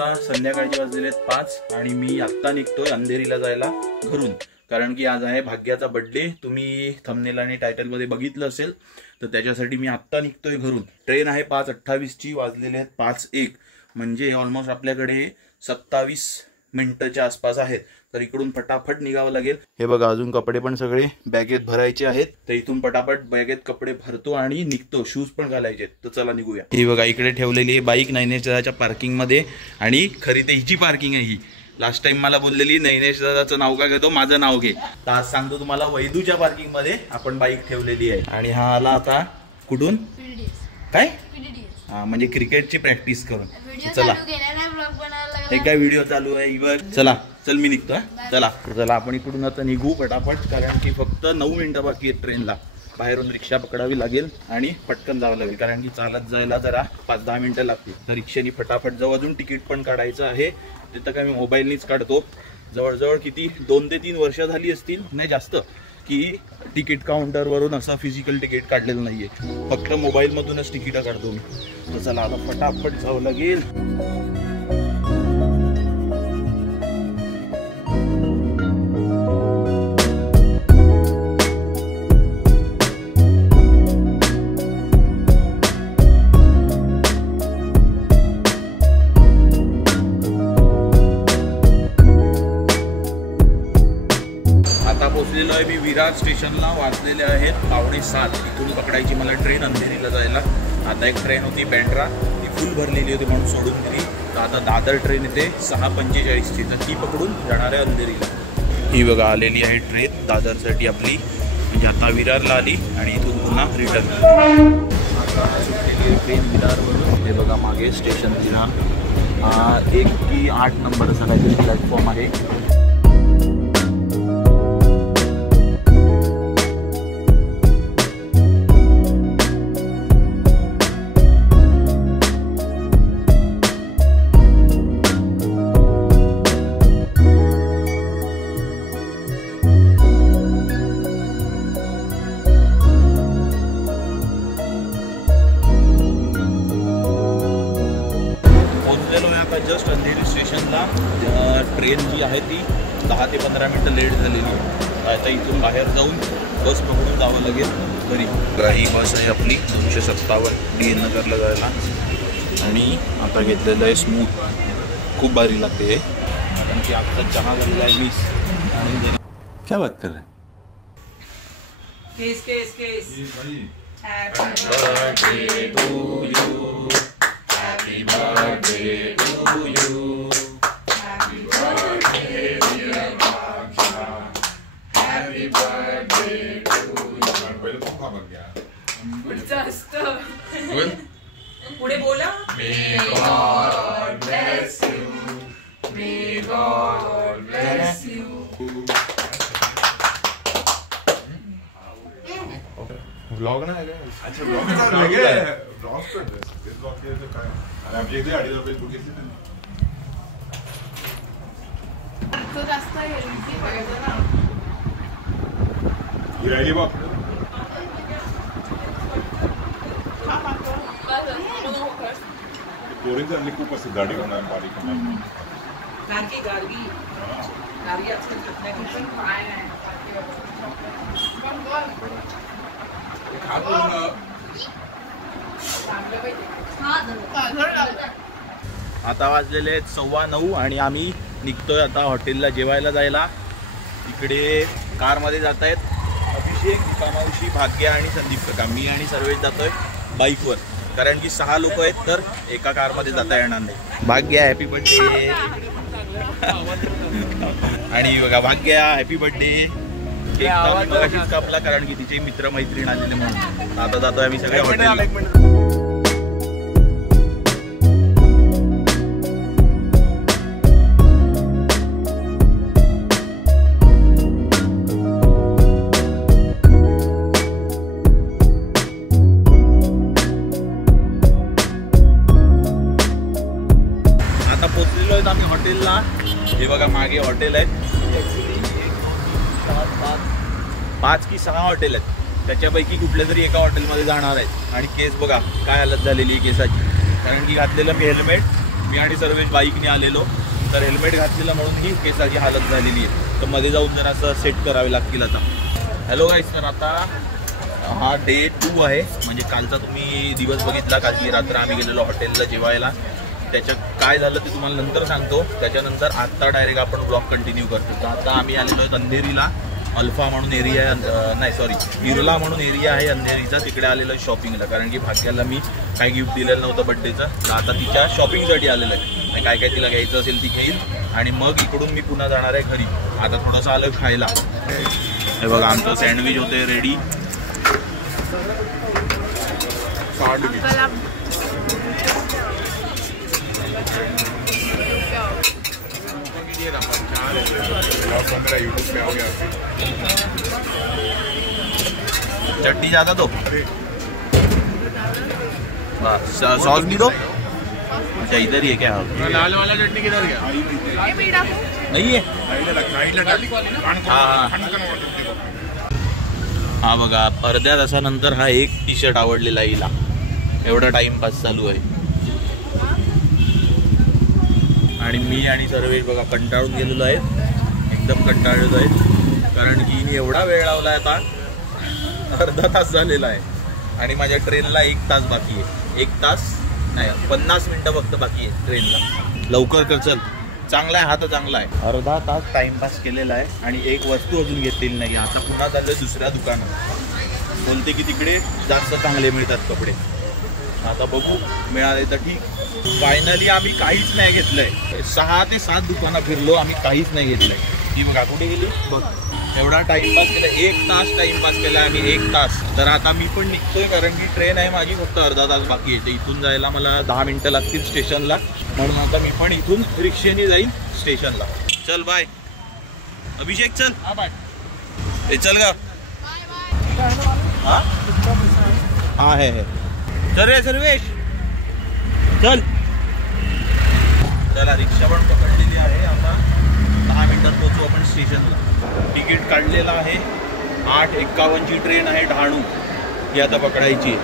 आता संध्याकाळचे वाजलेले आहेत 5 आणि मी आत्ता निघतोय अंधेरीला जायला घरून, कारण की आज आहे भाग्याचा बर्थडे. तुम्ही थंबनेल आणि टायटल मध्ये बघितलं असेल, तर त्याच्यासाठी मी आत्ता निघतोय घरून. ट्रेन आहे 5:28 ची, वाजलेले आहेत 5:01, म्हणजे ऑलमोस्ट आपल्याकडे 27 मिनिटाच्या आसपास आहेत. तर इकडून फटाफट निघावं लागेल. हे बघा, अजून कपडे पण सगळे बॅगेत भरायचे आहेत, तर इथून फटाफट बॅगेत कपडे भरतो आणि निघतो. शूज पण घालायचे, तर चला निघूया. ही बघा इकडे ठेवलेली आहे बाईक नैनेश दादाच्या पार्किंग मध्ये, आणि खरी तर हिची पार्किंग आहे ही. लास्ट टाइम मला बोललेली नैनेश दादाचं नाव का घेतो, माझं नाव घे. तर आज सांगतो तुम्हाला, वैदूच्या पार्किंग मध्ये आपण बाईक ठेवलेली आहे. आणि हा आला आता कुठून, काय हा म्हणजे क्रिकेटची प्रॅक्टिस करून. चला हे काय व्हिडिओ चालू आहे बघ. चला चल मी निघतो. चला आपण इकडून आता निघू पटापट, कारण की फक्त 9 मिनिटं बाकी आहेत ट्रेनला. बाहेरून रिक्षा पकडावी लागेल आणि पटकन जावं लागेल, कारण की चालत जायला जरा 5-10 मिनिटं लागतील. तर रिक्षानी फटाफट जाऊ. अजून तिकीट पण काढायचं आहे, ते तर काय मी मोबाईलनीच काढतो. जवळजवळ किती 2 ते 3 वर्ष झाली असतील, नाही जास्त, की तिकीट काउंटरवरून असं फिजिकल तिकीट काढलेलं नाहीये, फक्त मोबाईलमधूनच तिकीट काढतो मी. तर चला आता फटाफट जावं लागेल. पोहोचलेलो आहे मी विरार स्टेशनला. वाजलेले आहेत 6:45. इथून पकडायची मला ट्रेन अंधेरीला जायला. आता एक ट्रेन होती बँड्रा, ती फुल भरलेली होती म्हणून सोडून दिली. तर आता दादर ट्रेन येते 6:45 ची, तर ती पकडून जाणार आहे अंधेरीला. ही बघा आलेली आहे ट्रेन दादरसाठी आपली, म्हणजे आता विरारला आली आणि इथून पुन्हा रिटर्न. आता सुटलेली ट्रेन विरारवरून. हे बघा मागे स्टेशन तिला 1 की 8 नंबर असा काहीतरी प्लॅटफॉर्म आहे. जस्ट अंधेरी स्टेशनला. ट्रेन जी आहे ती 10 ते 15 मिनटं लेट झालेली आहे. आता इथून बाहेर जाऊन बस पकडून जावं लागेल घरी. ही बस आहे आपली 257 DN नगरला जायला. आणि आता घेतलेलं आहे स्मूथ, खूप भारी लागते, कारण की आजचा चहा झालेला आहे मिस. आणि क्या बात कर रहे Happy birthday to you. Happy birthday dear Baksha. Happy birthday to you. पहिलं तो खबर घ्या. पुढचं असतं. पुढे बोला. May God bless you. May God bless you. Blog ना आहे का? अच्छा ब्लॉग आहे. ब्लॉग कर दे. ब्लॉग केलं काय? आणि आम्ही एकदा 2.5 रुपये बुक घेतली ना. तो जास्त आहे रीती बघायचं ना. ही राहिली बघ. पोरींची आणली खूप असते गाडी घेणार, गाडी घेणार. गाडी गाडी गाडी आजकाल घेतल्या काय नाही. आता वाजलेले आहेत 9:15 आणि आम्ही निघतोय आता हॉटेलला जेवायला जायला. इकडे कारमध्ये जात आहेत अभिषेक, कामावशी, भाग्य आणि संदीप काका. मी आणि सर्वेश जातोय बाईकवर, कारण की 6 लोक आहेत, तर एका कारमध्ये जाता येणार नाही. भाग्य हॅपी बर्थडे. आणि बघा भाग्य हॅपी बर्थडे. केक कापला, कारण की तिचे मित्र मैत्रीण आलेले म्हणून. आता जातोय आम्ही सगळे हॉटेलला. आता पोहोचलेलो आहेत आम्ही हॉटेलला. हे बघा मागे हॉटेल आहेत. 5 की 6 हॉटेल आहेत, त्याच्यापैकी कुठल्या तरी एका हॉटेलमध्ये जाणार आहेत. आणि केस बघा काय हालत झालेली आहे केसाची, कारण की घातलेलं मी हेल्मेट मी आणि सर्वेश बाईकने आलेलो, तर हेल्मेट घातलेलं म्हणून ही केसाची हालत झालेली आहे, तर मध्ये जाऊन जरा असं सेट करावे लागतील आता. हॅलो गाईस, तर आता हा डे 2 आहे. म्हणजे कालचा तुम्ही दिवस बघितला, कालची रात्र आम्ही गेलेलो हॉटेलला जेवायला. त्याच्यात काय झालं ते तुम्हाला नंतर सांगतो. त्याच्यानंतर आता डायरेक्ट आपण ब्लॉग कंटिन्यू करतो. तर आता आम्ही आलेलो आहे अंधेरीला. अल्फा म्हणून एरिया नाही सॉरी बिर्ला म्हणून एरिया आहे अंधेरीचा, तिकडे आलेलो आहे शॉपिंगला. कारण की भाग्याला मी काही गिफ्ट दिलेलं नव्हतं बड्डेचं, तर आता तिच्या शॉपिंगसाठी आलेलं आहे. काय काय तिला घ्यायचं असेल ती घेईल आणि मग इकडून मी पुन्हा जाणार आहे घरी. आता थोडंसं आलं खायला. हे बघा आमचं सँडविच होते रेडी. चटनी ज्यादा दो, सॉस भी दो. अच्छा इधर ही है क्या? लाल वाला चटनी किधर गया? नहीं है. हा बघा अर्ध्या तासानंतर हा एक टी शर्ट आवडलेला हिला. एवढा टाइमपास चालू आहे आणि मी आणि सर्वेश बघा कंटाळून गेलेलो आहे, एकदम कंटाळलेलो आहे. कारण की मी एवढा वेळ लावला आता, अर्धा तास झालेला आहे आणि माझ्या ट्रेनला 1 तास बाकी आहे. 1 तास नाही 50 मिनिटं फक्त बाकी आहे ट्रेनला. लवकर कर चल. चांगला आहे हा तर चांगला आहे. अर्धा तास टाइमपास केलेला आहे आणि एक वस्तू अजून घेतलेली नाही. आता पुन्हा चाललोय दुसऱ्या दुकानात. बोलते की तिकडे जास्त चांगले मिळतात कपडे. आता बघू मिळाले तर ठीक. फायनली आम्ही काहीच नाही घेतलंय. 6 ते 7 दुकानं फिरलो, आम्ही काहीच नाही घेतलंय. ती बघा कुठे गेली बघ. एवढा टाइमपास केला, 1 तास टाइमपास केला आम्ही, 1 तास. तर आता मी पण निघतोय कारण की ट्रेन आहे माझी, फक्त अर्धा तास बाकी आहे. इथून जायला मला 10 मिनिटं लागतील स्टेशनला. म्हणून आता मी पण इथून रिक्षेने जाईल स्टेशनला. चल बाय अभिषेक, चल. हा बाय. हे चल गा. हा है सर्वेश चल. चला रिक्षा पण पकडलेली आहे. आता 10 मिनिटात पोहोचू आपण स्टेशनला. तिकीट काढलेलं आहे. 8:51 ची ट्रेन आहे डहाणू, ही आता पकडायची.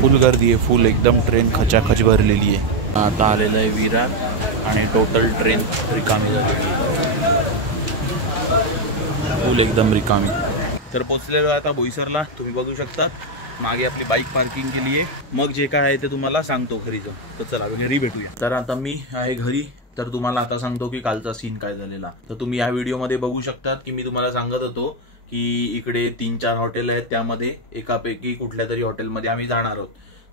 फुल गर्दी आहे, फुल एकदम. ट्रेन खचाखच भरलेली आहे. आता आलेलं आहे विरार आणि टोटल ट्रेन रिकामी झाली, फुल एकदम रिकामी. तर पोचलेलो आता बोईसरला. तुम्ही बघू शकता मागे आपली बाईक पार्किंग केली आहे. मग जे काय आहे ते तुम्हाला सांगतो घरी जाऊन. तर चला घरी भेटूया. तर आता मी आहे घरी. तर तुम्हाला आता सांगतो की कालचा सीन काय झालेला. तर तुम्ही या व्हिडिओमध्ये बघू शकतात की मी तुम्हाला सांगत होतो की इकडे 3-4 हॉटेल आहेत, त्यामध्ये एकापैकी कुठल्या तरी हॉटेलमध्ये आम्ही जाणार आहोत.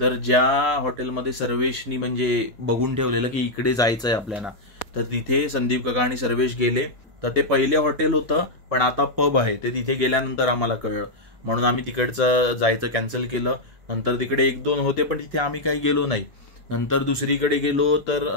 तर ज्या हॉटेलमध्ये सर्वेशनी म्हणजे बघून ठेवलेलं की इकडे जायचं आहे आपल्याला, तर तिथे संदीप काका आणि सर्वेश गेले. तर ते पहिले हॉटेल होतं पण आता पब आहे, ते तिथे गेल्यानंतर आम्हाला कळलं. म्हणून आम्ही तिकडचं जायचं कॅन्सल केलं. नंतर तिकडे 1-2 होते पण तिथे आम्ही काही गेलो नाही. नंतर दुसरीकडे गेलो तर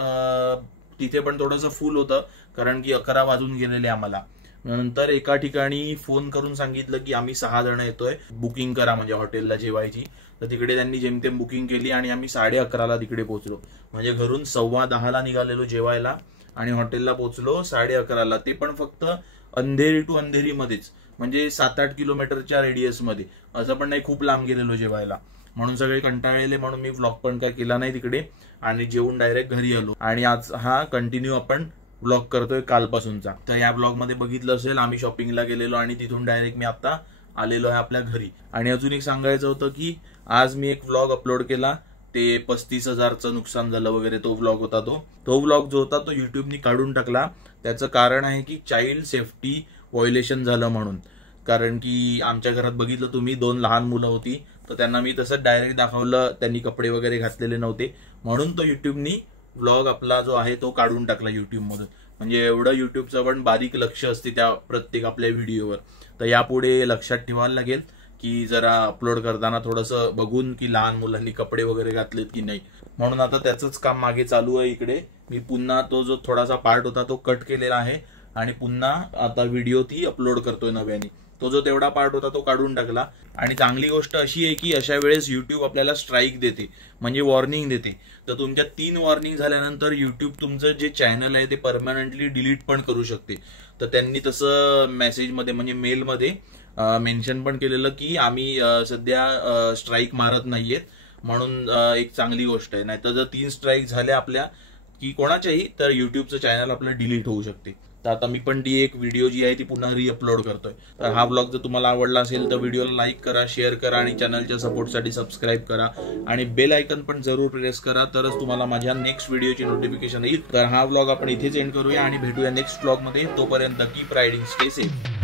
तिथे पण थोडंसं फुल होतं कारण की 11 वाजून गेलेले आम्हाला. नंतर एका ठिकाणी फोन करून सांगितलं की आम्ही 6 जण येतोय, बुकिंग करा म्हणजे हॉटेलला जेवायची. तर तिकडे त्यांनी जेमतेम बुकिंग केली आणि आम्ही 11:30ला तिकडे पोहोचलो. म्हणजे घरून 10:15ला निघालेलो जेवायला आणि हॉटेलला पोहोचलो 11:30ला. ते पण फक्त अंधेरी टू अंधेरी मध्येच, म्हणजे 7-8 किलोमीटरच्या रेडियस मध्ये. असं पण नाही खूप लांब गेलेलो जेवायला. म्हणून सगळे कंटाळलेले म्हणून मी व्लॉग पण काय केला नाही तिकडे आणि जेवून डायरेक्ट घरी आलो. आणि आज हा कंटिन्यू आपण व्लॉग करतोय कालपासूनचा. तर या ब्लॉग मध्ये बघितलं असेल आम्ही शॉपिंगला गेलेलो आणि तिथून डायरेक्ट मी आता आलेलो आहे आपल्या घरी. आणि अजून एक सांगायचं होतं की आज मी एक व्लॉग अपलोड केला, ते 35,000चं नुकसान झालं वगैरे तो व्लॉग होता. तो व्लॉग जो होता तो युट्यूबनी काढून टाकला. त्याचं कारण आहे की चाइल्ड सेफ्टी व्हायोलेशन झालं म्हणून. कारण की आमच्या घरात बघितलं तुम्ही 2 लहान मुलं होती, तर त्यांना मी तसं डायरेक्ट दाखवलं, त्यांनी कपडे वगैरे घातलेले नव्हते म्हणून तो युट्यूबनी व्लॉग आपला जो आहे तो काढून टाकला युट्यूब मधून. म्हणजे एवढं युट्यूबचं पण बारीक लक्ष असते त्या प्रत्येक आपल्या व्हिडिओवर. तर यापुढे लक्षात ठेवायला लागेल की जरा अपलोड करताना थोडंसं बघून की लहान मुलांनी कपडे वगैरे घातलेत की नाही. म्हणून आता त्याचंच काम मागे चालू आहे इकडे. मी पुन्हा तो जो थोडासा पार्ट होता तो कट केलेला आहे आणि पुन्हा आता व्हिडिओ ती अपलोड करतोय नव्याने. तो जो तेवढा पार्ट होता तो काढून टाकला. आणि चांगली गोष्ट अशी आहे की अशा वेळेस युट्यूब आपल्याला स्ट्राईक देते, म्हणजे वॉर्निंग देते. तर तुमच्या 3 वॉर्निंग झाल्यानंतर युट्यूब तुमचं जे चॅनल आहे ते परमनंटली डिलीट पण करू शकते. तर त्यांनी तसं मेसेजमध्ये म्हणजे मेलमध्ये मेन्शन पण केलेलं की आम्ही सध्या स्ट्राईक मारत नाहीयेत, म्हणून एक चांगली गोष्ट आहे. नाहीतर जर 3 स्ट्राईक झाल्या आपल्या की कोणाच्याही, तर युट्यूबचं चॅनल आपलं डिलीट होऊ शकते. तर आता मी पण ती एक व्हिडिओ जी आहे ती पुन्हा रिअपलोड करतोय. तर हा ब्लॉग जर तुम्हाला आवडला असेल तर व्हिडिओला लाईक करा, शेअर करा आणि चॅनलच्या सपोर्टसाठी सबस्क्राईब करा आणि बेल आयकन पण जरूर प्रेस करा, तरच तुम्हाला माझ्या नेक्स्ट व्हिडिओची नोटिफिकेशन येईल. तर हा ब्लॉग आपण इथेच एंड करूया आणि भेटूया नेक्स्ट ब्लॉग मध्ये. तोपर्यंत कीप रायडिंग, स्टे सेफ.